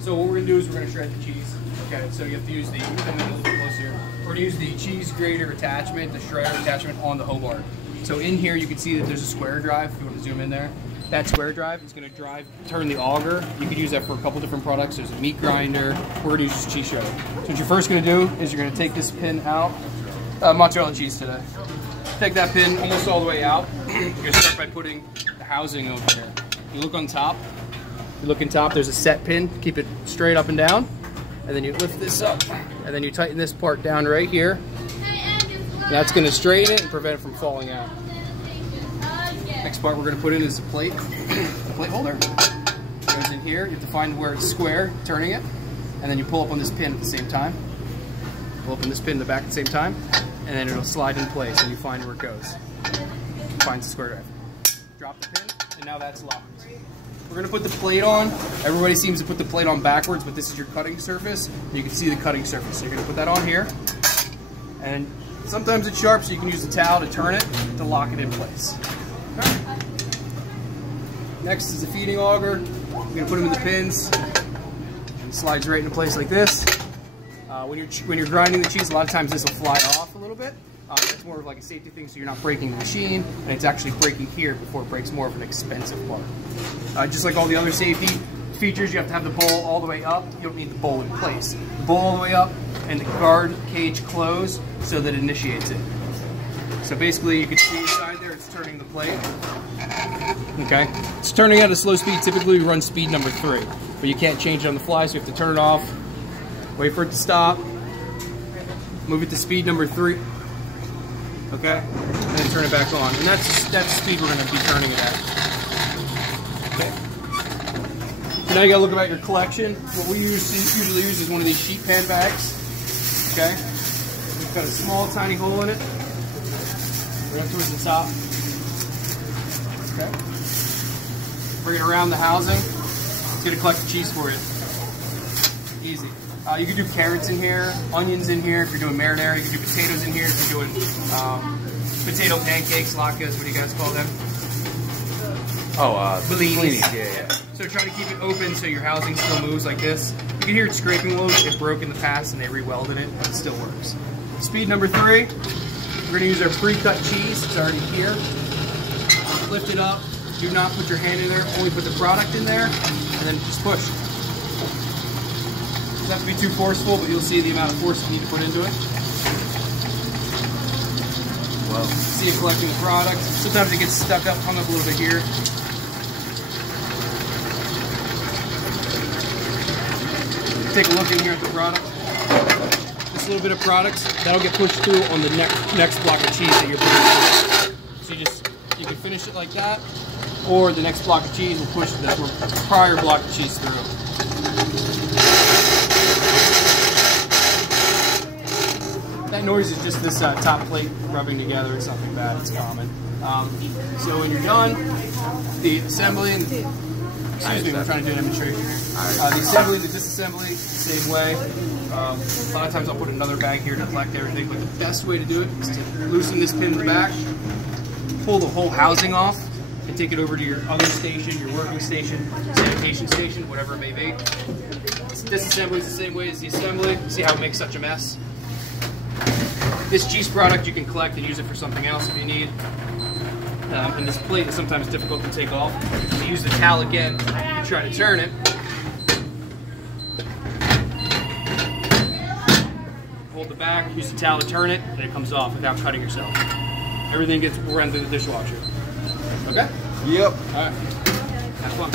So what we're gonna do is we're gonna shred the cheese. Okay, so you have to use the, come in a little bit closer. We're gonna use the cheese grater attachment, the shredder attachment on the Hobart. So in here you can see that there's a square drive, if you want to zoom in there. That square drive is gonna turn the auger. You could use that for a couple different products. There's a meat grinder, we're gonna use cheese shredder. So what you're first gonna do is you're gonna take this pin out, mozzarella and cheese today. Take that pin almost all the way out. You're gonna start by putting the housing over here. You look on top, there's a set pin, keep it straight up and down. And then you lift this up, and then you tighten this part down right here. And that's gonna straighten it and prevent it from falling out. Next part we're gonna put in is a plate, a plate holder. It goes in here, you have to find where it's square, turning it. And then you pull up on this pin at the same time. Pull up on this pin in the back at the same time. And then it'll slide in place and you find where it goes. Finds the square drive. Drop the pin, and now that's locked. We're gonna put the plate on. Everybody seems to put the plate on backwards, but this is your cutting surface. You can see the cutting surface. So you're gonna put that on here. And sometimes it's sharp, so you can use the towel to turn it to lock it in place. Okay. Next is the feeding auger. We're gonna put them in the pins. It slides right into place like this. When you're grinding the cheese, a lot of times this will fly off a little bit. It's more of like a safety thing, so you're not breaking the machine, and it's actually breaking here before it breaks more of an expensive part. Just like all the other safety features, you have to have the bowl all the way up. You don't need the bowl in place. The bowl all the way up and the guard cage closed so that it initiates it. So basically, you can see inside there, it's turning the plate. Okay, it's turning at a slow speed. Typically, we run speed number 3, but you can't change it on the fly, so you have to turn it off. Wait for it to stop. Move it to speed number 3. Okay, and then turn it back on. And that's the speed we're going to be turning it at. Okay. So now you got to look about your collection. What we usually use is one of these sheet pan bags. Okay. We've got a small, tiny hole in it. Right up towards the top. Okay. Bring it around the housing. It's going to collect the cheese for you. Easy. You can do carrots in here, onions in here if you're doing marinara. You can do potatoes in here if you're doing potato pancakes, latkes. What do you guys call them? Oh, bellinis. Yeah. So try to keep it open so your housing still moves like this. You can hear it scraping a little. It broke in the past and they re-welded it, but it still works. Speed number 3. We're going to use our pre-cut cheese. It's already here. Lift it up. Do not put your hand in there. Only put the product in there, and then just push. Doesn't have to be too forceful, but you'll see the amount of force you need to put into it. Well, see it collecting the product. Sometimes it gets stuck up, hung up a little bit here. Take a look in here at the product. This little bit of product, that'll get pushed through on the next block of cheese that you're putting through. So you can finish it like that, or the next block of cheese will push the prior block of cheese through. That noise is just this top plate rubbing together. It's nothing bad, it's common. So when you're done, the assembly, and, excuse me, we're trying to do a demonstration here. The assembly, the disassembly, same way. A lot of times I'll put another bag here to collect everything, but the best way to do it is to loosen this pin in the back, pull the whole housing off, and take it over to your other station, your working station, sanitation station, whatever it may be. Disassembly is the same way as the assembly. See how it makes such a mess? This cheese product you can collect and use it for something else if you need. And this plate is sometimes difficult to take off. You use the towel again, you try to turn it. Hold the back, use the towel to turn it, and it comes off without cutting yourself. Everything gets run through the dishwasher. Okay? Yep. Alright. Have fun.